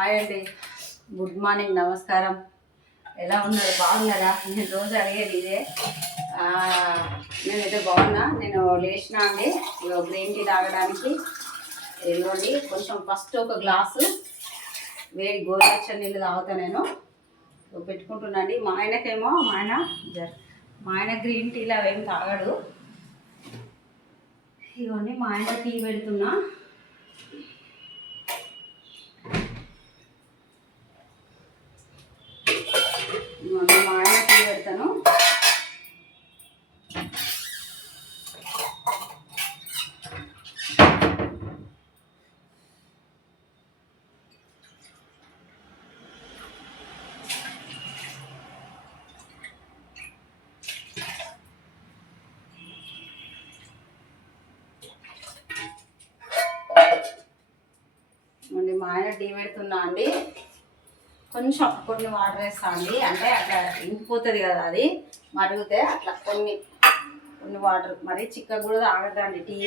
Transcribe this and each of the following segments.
Hi అండి, good morning, నమస్కారం. ఎలా ఉన్నారు? బాగున్నారా? నేను రోజు అడిగేది ఇదే. నేనైతే బాగున్నా. నేను లేచినా అండి గ్రీన్ టీ తాగడానికి. ఇదిగోండి కొంచెం ఫస్ట్ ఒక గ్లాసు వేడి గోరువెచ్చని నీళ్ళు తాగుతా నేను. పెట్టుకుంటున్నాండి. మా ఆయనకేమో మా ఆయన గ్రీన్ టీలు అవేం తాగడు. ఇవన్నీ మా ఆయన టీ పెడుతున్నా. మా ఆయన టీ పెడతాను. మా ఆయన టీ పెడుతున్నా అండి. కొంచెం కొన్ని వాటర్ వేస్తా అండి, అంటే అట్లా ఇంకిపోతుంది కదా, అది మరిగితే అట్లా కొన్ని వాటర్. మరి చిక్కగా కూడా తాగద్దండి టీ.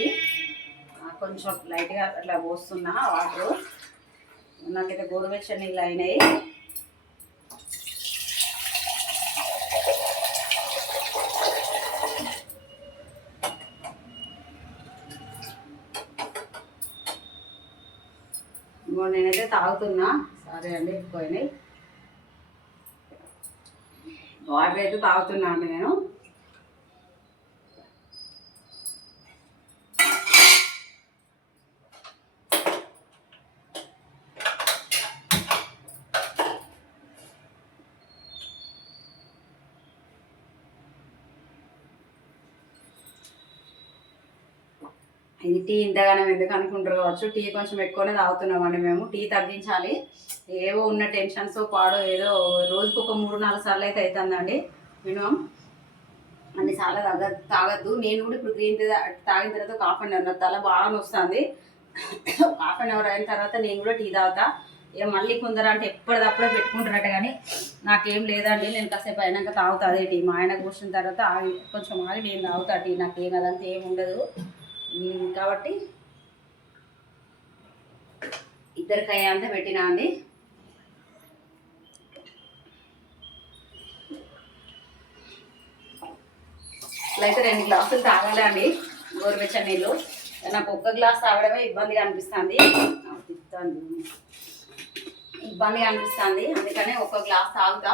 కొంచెం లైట్గా అట్లా పోస్తున్నా వాటరు. నాకైతే గోరువెచ్చని నీళ్ళు అయినాయి. నేనైతే తాగుతున్నా. సరే అండి, పోయినాయి వాటర్ అయితే తాగుతున్నా అండి నేను. ఇది టీ ఇంతగానం ఎందుకు అనుకుంటారు కావచ్చు. టీ కొంచెం ఎక్కువనే తాగుతున్నామండి మేము. టీ తగ్గించాలి. ఏవో ఉన్న టెన్షన్స్ పాడో ఏదో రోజుకు ఒక 3-4 సార్లు అయితే అవుతుందండి మినిమం. అన్నిసార్లు తాగద్దు. నేను కూడా ఇప్పుడు గ్రీన్ టీ తాగిన తర్వాత ఒక ½ అవర్ తల బాగా వస్తుంది. ½ అవర్ అయిన తర్వాత నేను కూడా టీ తాగుతా. ఇక మళ్ళీ కొందరు అంటే ఎప్పటిదప్పుడే పెట్టుకుంటారట, కానీ నాకేం లేదండి. నేను కాసేపు అయినాక తాగుతా అదే టీ. మా ఆయన కూర్చున్న తర్వాత కొంచెం ఆగి నేను తాగుతా టీ. నాకేం కదంతా ఏమి ఉండదు కాబట్టి ఇద్దరికయ్యా అంతా పెట్టినా అండి. ఇట్లయితే 2 గ్లాసులు తాగాలి అండి గోరువెచ్చని నీళ్ళు. నాకు ఒక్క గ్లాస్ తాగడమే ఇబ్బందిగా అనిపిస్తుంది. అందుకనే ఒక గ్లాస్ తాగుతా.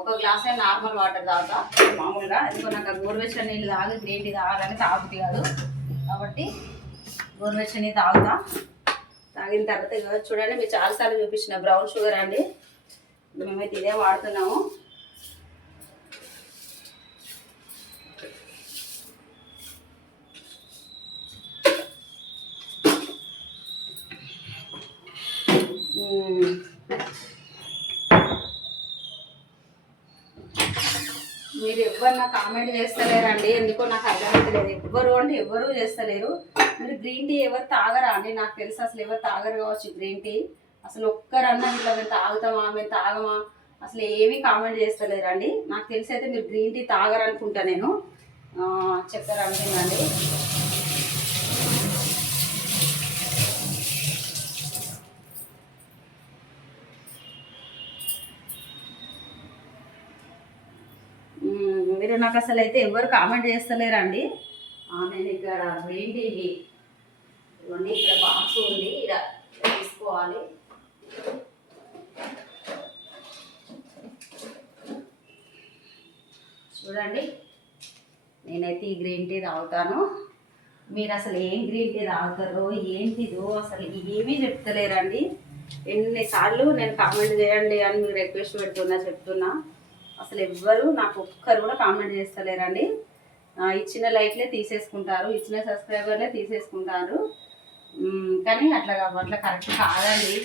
ఒక గ్లాసే నార్మల్ వాటర్ తాగుతా మామూలుగా. ఎందుకో నాకు గోరువెచ్చని నీళ్ళు తాగి గ్రీన్ టీ తాగాలని తాగుతుంది కాదు. కాబట్టి గోరువెచ్చని నీళ్ళు తాగుతా. తాగిన తర్వాత చూడండి, మీరు చాలాసార్లు చూపించిన బ్రౌన్ షుగర్ అండి. మేమైతే ఇదే వాడుతున్నాము. మీరు ఎవ్వరు నాకు కామెంట్ చేస్తలేరండి, ఎందుకో నాకు అర్థమవుతలేదు. ఎవ్వరు చేస్తలేరు. మీరు గ్రీన్ టీ ఎవరు తాగరా అండి? నాకు తెలుసు అసలు ఎవరు తాగరు కావచ్చు గ్రీన్ టీ. అసలు ఒక్కరన్నా ఇట్లా మేము తాగుతామా, మేము తాగమా, అసలు ఏమీ కామెంట్ చేస్తలేరండి. నాకు తెలిసి అయితే మీరు గ్రీన్ టీ తాగరనుకుంటా నేను. చక్కెర అంటుందండి. మీరు నాకు అసలు అయితే ఎవరు కామెంట్ చేస్తలేరండి. నేను ఇక్కడ గ్రీన్ టీకి ఇవన్నీ ఇక్కడ బాక్స్ ఉంది, ఇక్కడ తీసుకోవాలి. చూడండి, నేనైతే ఈ గ్రీన్ టీ తాగుతాను. మీరు అసలు ఏం గ్రీన్ టీ తాగుతారో ఏంటిదో అసలు ఏమీ చెప్తలేరండి. ఎన్నిసార్లు నేను కామెంట్ చేయండి అని మీరు రిక్వెస్ట్ చెప్తున్నా. అసలు ఎవ్వరు నాకు ఒక్కరు కూడా కామెంట్ చేస్తలేరండి. ఇచ్చిన లైక్లే తీసేసుకుంటారు, ఇచ్చిన సబ్స్క్రైబర్లే తీసేసుకుంటారు. కానీ అట్లా కరెక్ట్ కాదండి.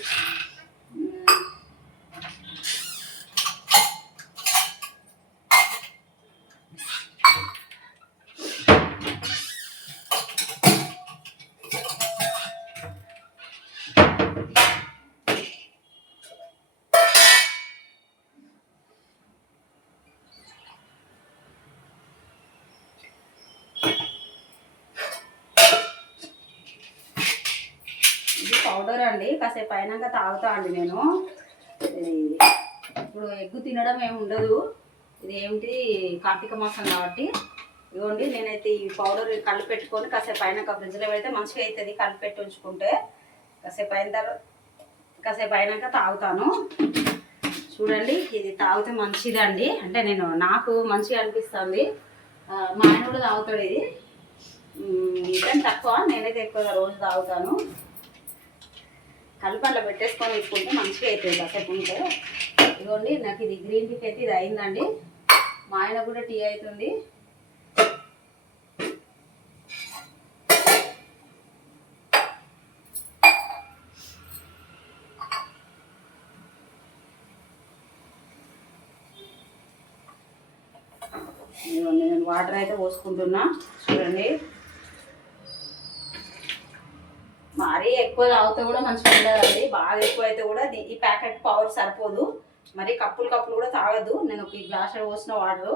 పౌడర్ అండి, కాసేపు అయినాక తాగుతా అండి నేను. ఇది ఇప్పుడు ఎగ్గు తినడం ఏమి ఉండదు, ఇది ఏమిటి కార్తీక మాసం కాబట్టి. ఇదిగోండి నేనైతే ఈ పౌడర్ కలిపి పెట్టుకొని కాసేపు అయినాక ఫ్రిడ్జ్లో పెడితే మంచిగా అవుతుంది. కలిపి పెట్టి ఉంచుకుంటే కాసేపు అయినాక తాగుతాను. చూడండి ఇది తాగితే మంచిదండి, అంటే నాకు మంచిగా అనిపిస్తుంది. మా ఆయన కూడా తాగుతాడు. ఇది ఇదని తక్కువ, నేనైతే ఎక్కువగా రోజు తాగుతాను. కలిపండ్లో పెట్టేసుకొని తీసుకుంటే మంచిగా అవుతుంది కాసేపు ఉంటే. ఇదిగోండి నాకు ఇది గ్రీన్ టీకి అయితే ఇది అయిందండి. మా ఆయన కూడా టీ అవుతుంది. నేను వాటర్ అయితే పోసుకుంటున్నా. చూడండి మరీ ఎక్కువ తాగితే కూడా మంచిగా ఉండదండి, బాగా ఎక్కువ అయితే కూడా ఈ ప్యాకెట్ పవర్ సరిపోదు. మరి కప్పులు కూడా తాగద్దు. నేను ఒక గ్లాసు పోసిన వాటర్,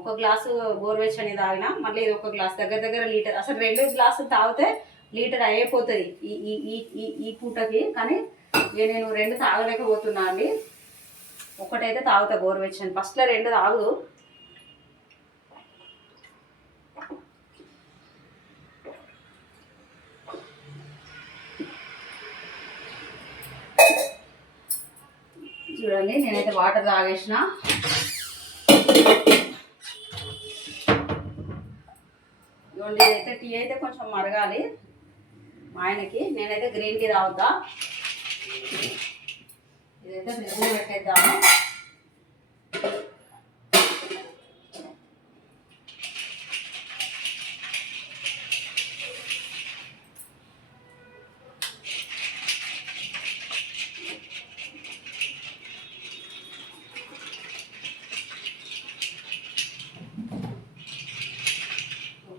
ఒక గ్లాసు గోరువెచ్చని తాగిన, మళ్ళీ ఇది ఒక గ్లాస్, దగ్గర లీటర్. అసలు 2 గ్లాసులు తాగితే లీటర్ అయిపోతుంది ఈ పూటకి. కానీ నేను 2 తాగలేకపోతున్నా అండి. ఒకటైతే తాగుతా గోరువెచ్చని, ఫస్ట్లో 2 తాగదు. చూడండి నేనైతే వాటర్ తాగేసిన. ఇదిగోండి ఇదైతే టీ అయితే కొంచెం మరగాలి మా ఆయనకి. నేనైతే గ్రీన్ టీ తాగుతా. ఇదైతే ఫ్రిడ్జ్లో పెట్టేద్దాము.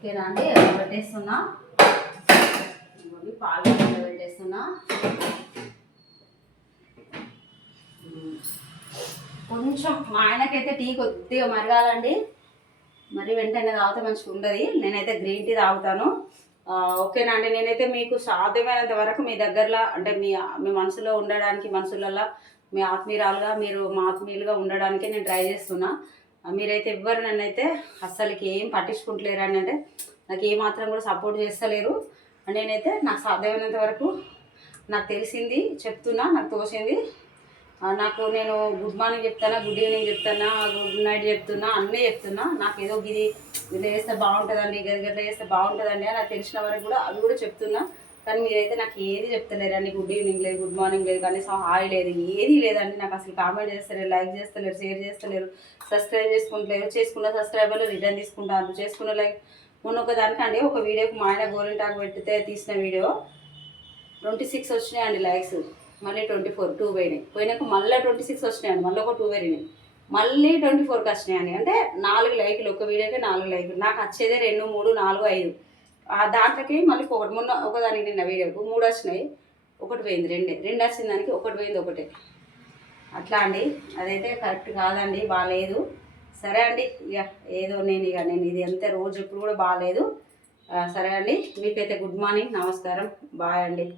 ఓకేనా అండి, పెట్టేస్తున్నా. పాలు పెట్టేస్తున్నా. కొంచెం మా ఆయనకైతే టీ కొద్దిగా మరగాలండి, మరి వెంటనే తాగితే మంచిగా ఉండదు. నేనైతే గ్రీన్ టీ తాగుతాను. ఓకేనా అండి, నేనైతే మీకు సాధ్యమైనంత వరకు మీ దగ్గరలో, అంటే మీ మనసులో ఉండడానికి, మనసులలో మీ ఆత్మీయురాలుగా, మీరు మా ఆత్మీయులుగా ఉండడానికి నేను ట్రై చేస్తున్నా. మీరైతే ఎవ్వరు నన్నైతే అస్సలకి ఏం పట్టించుకుంటలేరు అని, అంటే నాకు ఏమాత్రం కూడా సపోర్ట్ చేస్తలేరు. నేనైతే నాకు సాధ్యమైనంత వరకు నాకు తెలిసింది చెప్తున్నా, నాకు తోచింది. నేను గుడ్ మార్నింగ్ చెప్తానా, గుడ్ ఈవినింగ్ చెప్తానా, గుడ్ నైట్ చెప్తున్నా, అన్నీ చెప్తున్నా. నాకు ఏదో ఇది చేస్తే బాగుంటుందండి, గదిగట్లా చేస్తే బాగుంటుందండి అని నాకు తెలిసిన వరకు కూడా అవి కూడా చెప్తున్నా. కానీ మీరైతే నాకు ఏది చెప్తలేరండి. గుడ్ ఈవినింగ్ లేదు, గుడ్ మార్నింగ్ లేదు, కనీసం హాయ్ లేదు, ఏది లేదండి. నాకు అసలు కామెంట్ చేస్తలేరు, లైక్ చేస్తలేరు, షేర్ చేస్తలేరు, సబ్స్క్రైబ్ చేసుకుంటలేరు. చేసుకున్న సబ్స్క్రైబర్లు రిటర్న్ తీసుకుంటారు. చేసుకున్న లైక్ మొన్న ఒకదానికండి ఒక వీడియోకి మా ఆయన గోరింటాకు పెడితే తీసిన వీడియో 26 వచ్చినాయండి లైక్స్. మళ్ళీ 24 2 పోయినాక మళ్ళీ 26 వచ్చినాయండి. మళ్ళీ ఒక 2 పెరిగినాయి, మళ్ళీ 24కి వచ్చినాయండి. అంటే 4 లైకులు, ఒక వీడియోకి 4 లైకులు. నాకు వచ్చేదే 2 3 4 5. దాంట్లోకి మళ్ళీ మొన్న ఒకదానికి నిన్న వీడియోకు 3 వచ్చినాయి, 1 పోయింది. 2 వచ్చిన దానికి 1 పోయింది, 1. అట్లా అండి, అదైతే కరెక్ట్ కాదండి, బాగాలేదు. సరే అండి, ఏదో నేను ఇది అంతే, రోజు ఎప్పుడు కూడా బాగాలేదు. సరే అండి, మీకైతే గుడ్ మార్నింగ్, నమస్కారం, బాయ్ అండి.